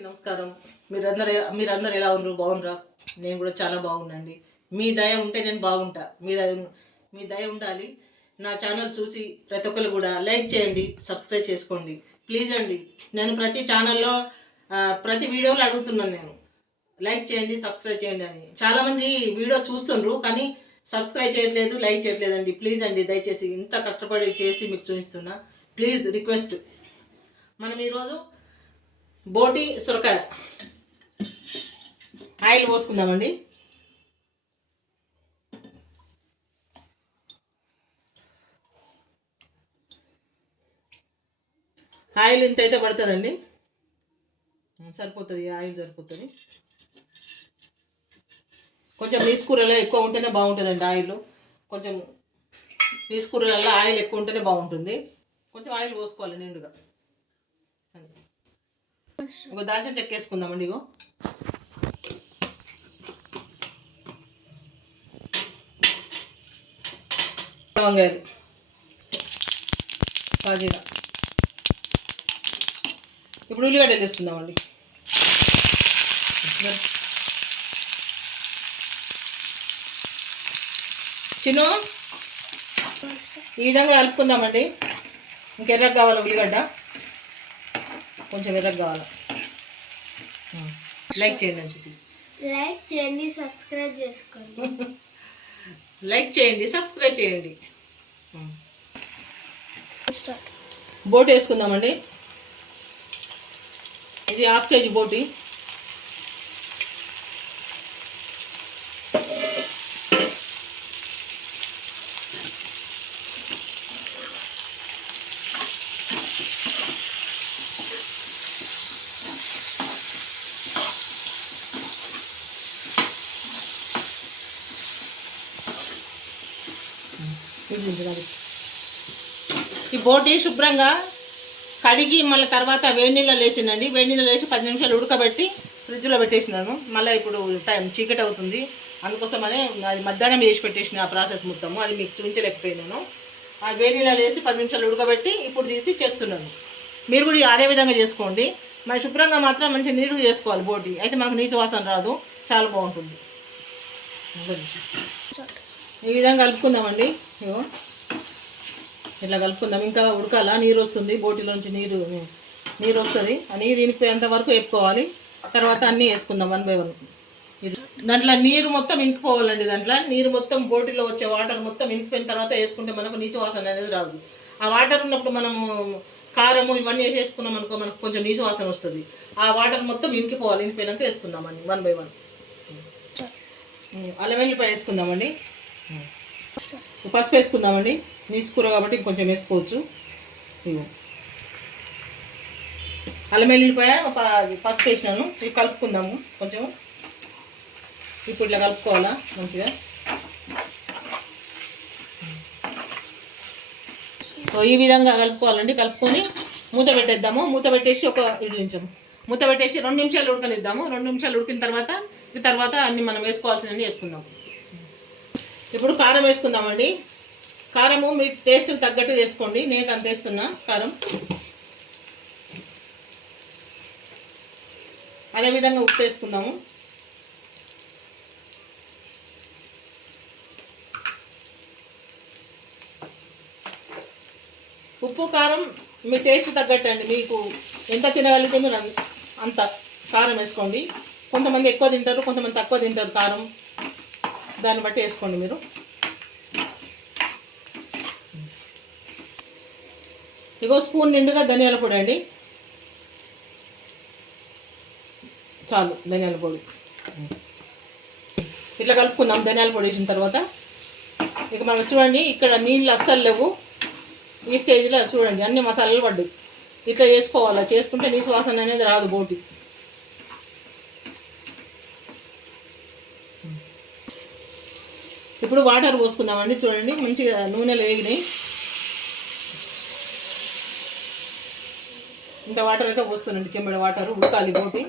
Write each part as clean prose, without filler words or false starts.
అందరికీ నమస్కారం. మీరందరూ ఎలా ఉన్నారు? బాగున్నారా? నేను కూడా చాలా బాగున్నాండి. మీ దయ ఉంటే నేను బాగుంటా. మీ దయ ఉండాలి. నా ఛానల్ చూసి ప్రతి ఒక్కరు కూడా లైక్ చేయండి, సబ్స్క్రైబ్ చేసుకోండి ప్లీజ్ అండి. నేను ప్రతి ఛానల్లో ప్రతి వీడియోలో అడుగుతున్నాను, నేను లైక్ చేయండి, సబ్స్క్రైబ్ చేయండి అని. చాలామంది వీడియో చూస్తుండ్రు కానీ సబ్స్క్రైబ్ చేయట్లేదు, లైక్ చేయట్లేదు అండి. ప్లీజ్ అండి, దయచేసి ఇంత కష్టపడి చేసి మీకు చూపిస్తున్నా, ప్లీజ్ రిక్వెస్ట్. మనం ఈరోజు బోటి సొరకాయ ఆయిల్ పోసుకుందామండి. ఆయిల్ ఇంత అయితే పడుతుందండి, సరిపోతుంది, ఆయిల్ సరిపోతుంది. కొంచెం నీసు కూరలో ఎక్కువ ఉంటేనే బాగుంటుందండి ఆయిల్. కొంచెం నీసు కూరలలో ఆయిల్ ఎక్కువ ఉంటేనే బాగుంటుంది. కొంచెం ఆయిల్ పోసుకోవాలి నిండుగా. ఒక దాల్చిన చెక్క వేసుకుందామండి. ఇగో లవంగాయలు, సాజీరా. ఇప్పుడు ఉల్లిగడ్డలు వేసుకుందామండి. చిన్న ఈ విధంగా కలుపుకుందామండి. ఇంకెర్రగా కావాలి ఉల్లిగడ్డ, కొంచెం ఎర్రగా కావాలి. లైక్ చేయండి అని చెప్పి లైక్ చేయండి, సబ్స్క్రైబ్ చేసుకోండి. లైక్ చేయండి, సబ్స్క్రైబ్ చేయండి. బోటి వేసుకుందామండి. ఇది 1/2 kg బోటి. ఈ బోటి శుభ్రంగా కడిగి మళ్ళీ తర్వాత వేడి నీళ్ళలో వేసిందండి. వేడి నీళ్ళలో వేసి 10 నిమిషాలు ఉడకబెట్టి ఫ్రిడ్జ్లో పెట్టేసినాను. మళ్ళీ ఇప్పుడు టైం చీకటి అవుతుంది, అందుకోసమనే అది మధ్యాహ్నం వేసి పెట్టేసిన ఆ ప్రాసెస్ మొత్తము. అది మీకు చూపించలేకపోయినాను. ఆ వేడి నీళ్ళలో వేసి 10 నిమిషాలు ఉడకబెట్టి ఇప్పుడు తీసి చేస్తున్నాను. మీరు కూడా అదే విధంగా చేసుకోండి. మరి శుభ్రంగా మాత్రం మంచి నీరుగా చేసుకోవాలి బోటి, అయితే మనకు నీచు వాసన రాదు, చాలా బాగుంటుంది. ఈ విధంగా కలుపుకుందామండి. ఇగో ఇట్లా కలుపుకుందాం. ఇంకా ఉడకాల, నీరు వస్తుంది, బోటిలోంచి నీరు వస్తుంది. ఆ నీరు ఇనిపోయేంత వరకు వేపుకోవాలి. తర్వాత అన్నీ వేసుకుందాం 1 by 1. దాంట్లో నీరు మొత్తం ఇంకిపోవాలండి. దాంట్లో నీరు మొత్తం బోటిలో వచ్చే వాటర్ మొత్తం ఇంకిపోయిన తర్వాత వేసుకుంటే మనకు నీచు వాసన అనేది రాదు. ఆ వాటర్ ఉన్నప్పుడు మనము కారము ఇవన్నీ వేసేసుకున్నాం అనుకో, మనకు కొంచెం నీచు వాసన వస్తుంది. ఆ వాటర్ మొత్తం ఇంకిపోవాలి. ఇంకిపోయినాక వేసుకుందామండి 1 by 1. అల్లం వెల్లిపాయ వేసుకుందామండి. పసుపు వేసుకుందామండి. నీసు కూర కాబట్టి కొంచెం వేసుకోవచ్చు. ఇవి అల్లం వెల్లిపాయ పసుపు వేసినాను. ఇవి కలుపుకుందాము కొంచెం. ఇప్పుడు ఇట్లా కలుపుకోవాలా మంచిగా. ఈ విధంగా కలుపుకోవాలండి. కలుపుకొని మూత పెట్టేద్దాము. మూత పెట్టేసి మూత పెట్టేసి 2 నిమిషాలు ఉడకనిద్దాము. 2 నిమిషాలు ఉడికిన తర్వాత అన్ని మనం వేసుకోవాల్సినవి వేసుకుందాం. ఇప్పుడు కారం వేసుకుందామండి. కారము మీ టేస్ట్ తగ్గట్టు వేసుకోండి. నేను అంత వేస్తున్నా కారం. అదేవిధంగా ఉప్పు వేసుకుందాము. ఉప్పు కారం మీ టేస్ట్ తగ్గట్టు అండి. మీకు ఎంత తినగలిగితే మీరు అంత కారం వేసుకోండి. కొంతమంది ఎక్కువ తింటారు, కొంతమంది తక్కువ తింటారు కారం, దాన్ని బట్టి వేసుకోండి మీరు. ఇగో స్పూన్ నిండుగా ధనియాల పొడి అండి, చాలు ధనియాల పొడి. ఇట్లా కలుపుకుందాం. ధనియాల పొడి వేసిన తర్వాత ఇక మనకు చూడండి, ఇక్కడ నీళ్ళు అస్సలు లేవు. ఈ స్టేజ్లో చూడండి అన్ని మసాలాలు పడ్డాయి. ఇట్లా చేసుకోవాలా, చేసుకుంటే నీసు వాసన అనేది రాదు బోటి. ఇప్పుడు వాటర్ పోసుకుందామండి. చూడండి మంచిగా నూనెలు వేగినాయి. ఇంత వాటర్ అయితే పోస్తానండి, చెంబడి వాటర్. ఉడకాలి బోటి.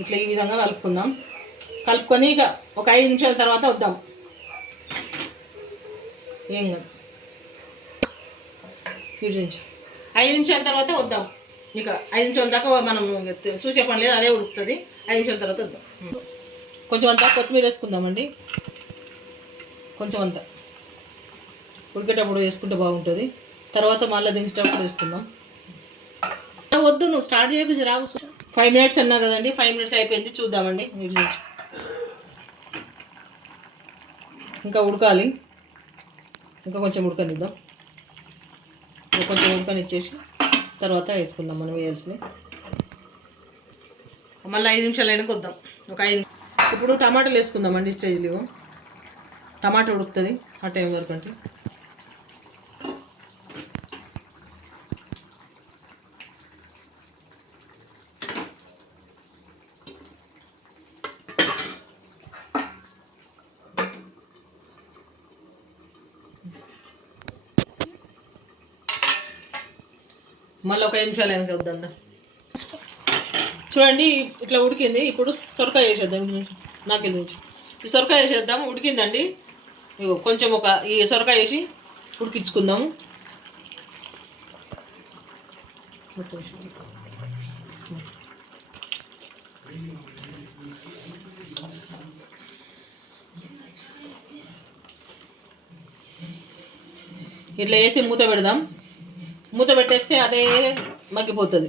ఇట్లా ఈ విధంగా కలుపుకుందాం. కలుపుకొని ఇక ఒక 5 నిమిషాల తర్వాత వద్దాం. ఏం కాదు. ఇటు నుంచి 5 నిమిషాల తర్వాత వద్దాం. ఇక 5 నిమిషాల దాకా మనం చూసే పని లేదు, అదే ఉడుకుతుంది. 5 నిమిషాల తర్వాత వద్దాం. కొంచెం అంతా కొత్తిమీర వేసుకుందామండి. కొంచెం అంతా ఉడికేటప్పుడు వేసుకుంటే బాగుంటుంది. తర్వాత మళ్ళీ దించేటప్పుడు వేసుకుందాం. వద్దు, నువ్వు స్టార్ట్ చేయకు, రాగు. 5 మినిట్స్ అన్నా కదండి. 5 మినిట్స్ అయిపోయింది, చూద్దామండి. ఇటు నుంచి ఇంకా ఉడకాలి, ఇంకా కొంచెం ఉడకనిద్దాం. ఇంకా కొంచెం ఉడకనిచ్చేసి తర్వాత వేసుకుందాం మనం వేయాల్సినవి. మళ్ళీ 5 నిమిషాలు అయినా వద్దాం. ఒక 5. ఇప్పుడు టమాటాలు వేసుకుందామండి. స్టేజ్లో టమాటా ఉడుకుతుంది ఆ టైం వరకు. అంటే మళ్ళీ ఒక 5 నిమిషాలు అయినా వద్దాం. చూడండి ఇట్లా ఉడికింది. ఇప్పుడు సొరకాయ వేసేద్దాం. నాకు నుంచి ఈ సొరకాయ వేసేద్దాం. ఉడికిందండి. ఇగో కొంచెం ఈ సొరకాయ వేసి ఉడికించుకుందాము. ఇట్లా వేసి మూత పెడదాం. మూత పెట్టేస్తే అదే మగ్గిపోతుంది.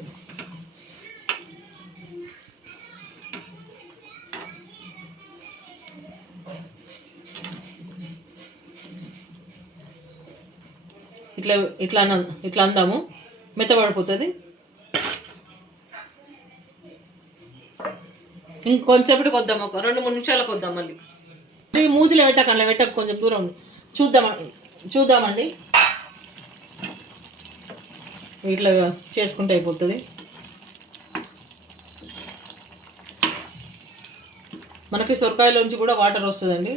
ఇట్లా ఇట్లా ఇట్లా అందాము, మెత్తబడిపోతుంది. ఇంకొంచెంసేపటికి వద్దాం, ఒక 2-3 నిమిషాలకు వద్దాం. మళ్ళీ మూతిలో పెట్టక కొంచెం దూరం చూద్దామండి. ఇట్లా చేసుకుంటే అయిపోతుంది. మనకి సొరకాయలోంచి కూడా వాటర్ వస్తుందండి.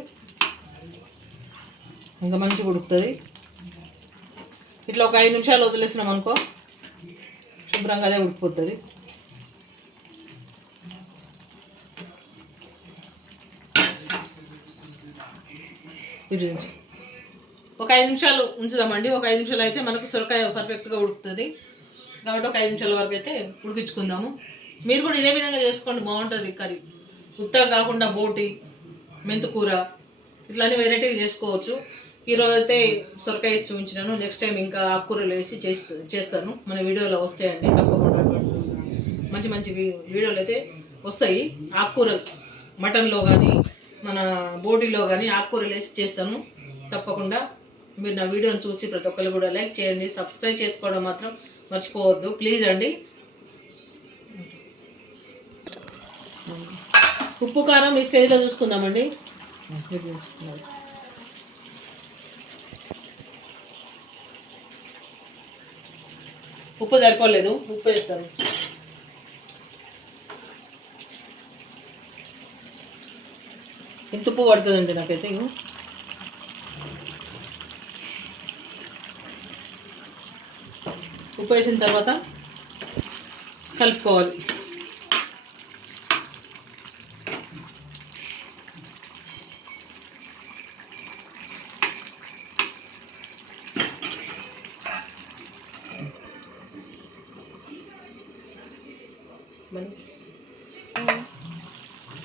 ఇంకా మంచిగా ఉడుకుతుంది. ఇట్లా ఒక 5 నిమిషాలు వదిలేసినాం అనుకో, శుభ్రంగా అదే ఉడికిపోతుంది. ఇటు నుంచి ఒక 5 నిమిషాలు ఉంచుదామండి. ఒక 5 నిమిషాలు అయితే మనకు సొరకాయ పర్ఫెక్ట్గా ఉడుకుతుంది. కాబట్టి ఒక 5 నిమిషాల వరకు అయితే ఉడికించుకుందాము. మీరు కూడా ఇదే విధంగా చేసుకోండి, బాగుంటుంది కర్రీ. ఉత్తగా కాకుండా బోటి, మెంతుకూర ఇట్లానే వెరైటీగా చేసుకోవచ్చు. ఈరోజు అయితే సొరకాయ ఇచ్చి ఉంచినాను. నెక్స్ట్ టైం ఇంకా ఆకుకూరలు వేసి చేస్తాను. మన వీడియోలో వస్తాయండి తప్పకుండా. మంచి మంచి వీడియోలు అయితే వస్తాయి. ఆకుకూరలు మటన్లో కానీ మన బోటీలో కానీ ఆకుకూరలు వేసి చేస్తాను తప్పకుండా. మీరు నా వీడియోని చూసి ప్రతి ఒక్కరు కూడా లైక్ చేయండి, సబ్స్క్రైబ్ చేసుకోవడం మాత్రం మర్చిపోవద్దు ప్లీజ్ అండి. ఉప్పు కారం ఈ స్టేజ్లో చూసుకుందామండి. ఉప్పు సరిపోలేదు, ఉప్పు వేస్తాను. ఇంత ఉప్పు పడుతుందండి నాకైతే. ఉప్పు వేసిన తర్వాత కలుపుకోవాలి.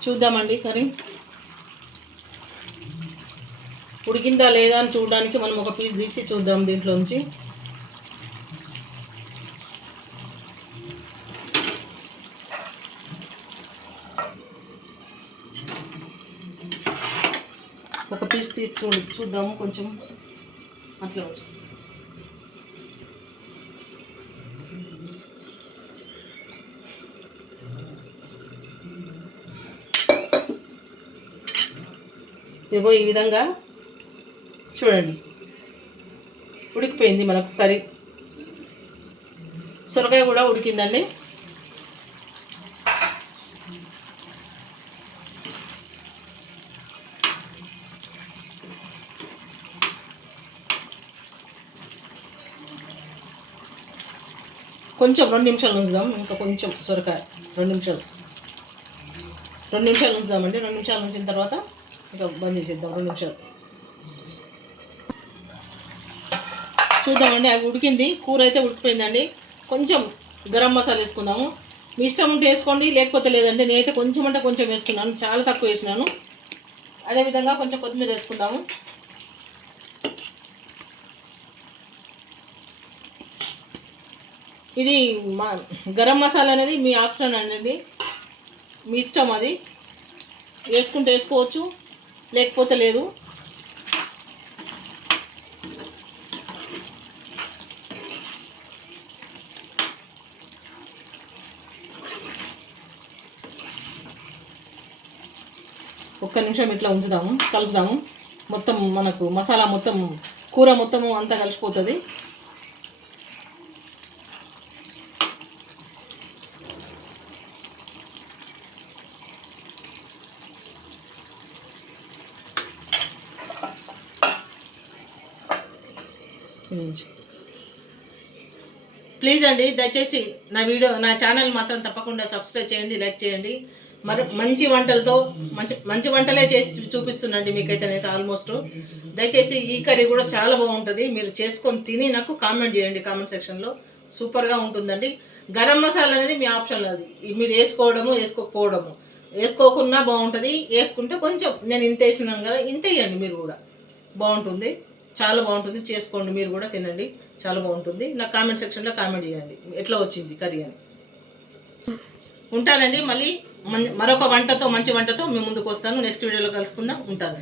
చూద్దామండి కర్రీ ఉడికిందా లేదా అని చూడడానికి మనం ఒక పీస్ తీసి చూద్దాం దీంట్లోంచి. ఒక పీస్ తీసి చూద్దాము కొంచెం అట్లా. ఇదిగో ఈ విధంగా చూడండి ఉడికిపోయింది మనకు కర్రీ. సొరకాయ కూడా ఉడికిందండి. కొంచెం 2 నిమిషాలు ఉంచుదాం. ఇంకా కొంచెం సొరకాయ 2 నిమిషాలు ఉంచుదామండి. 2 నిమిషాలు ఉంచిన తర్వాత ఇంకా బంద్ చేసేద్దాం. 2 నిమిషాలు చూద్దామండి. అది ఉడికింది, కూర అయితే ఉడికిపోయిందండి. కొంచెం గరం మసాలా వేసుకుందాము. మీ ఇష్టం ఉంటే వేసుకోండి, లేకపోతే లేదండి. నేనైతే కొంచెం అంటే కొంచెం వేస్తున్నాను, చాలా తక్కువ వేసినాను. అదేవిధంగా కొంచెం కొత్తిమీర వేసుకుందాము. ఇది గరం మసాలా అనేది మీ ఆప్షన్ అండి, మీ ఇష్టం. అది వేసుకుంటే వేసుకోవచ్చు, లేకపోతే లేదు. ఒక్క నిమిషం ఇట్లా ఉంచుదాము, కలుపుదాము. మొత్తం మనకు మసాలా మొత్తం, కూర మొత్తము అంతా కలిసిపోతుంది. ప్లీజ్ అండి, దయచేసి నా ఛానల్ మాత్రం తప్పకుండా సబ్స్క్రైబ్ చేయండి, లైక్ చేయండి. మరి మంచి వంటలతో మంచి వంటలే చేసి చూపిస్తున్నాండి మీకైతేనైతే ఆల్మోస్ట్. దయచేసి ఈ కర్రీ కూడా చాలా బాగుంటుంది. మీరు చేసుకొని తిని నాకు కామెంట్ చేయండి కామెంట్ సెక్షన్లో. సూపర్గా ఉంటుందండి. గరం మసాలా అనేది మీ ఆప్షన్. అది మీరు వేసుకోవడము వేసుకోకపోవడము, వేసుకోకున్నా బాగుంటుంది, వేసుకుంటే కొంచెం నేను ఇంత వేసినాను కదా, ఇంత వేయండి మీరు కూడా, బాగుంటుంది. చాలా బాగుంటుంది, చేసుకోండి మీరు కూడా, తినండి, చాలా బాగుంటుంది. నాకు కామెంట్ సెక్షన్లో కామెంట్ చేయండి ఎట్లా వచ్చింది కర్రీ అని. ఉంటానండి. మళ్ళీ మరొక వంటతో, మంచి వంటతో మీ ముందుకు వస్తాను. నెక్స్ట్ వీడియోలో కలుసుకుందాం. ఉంటాను.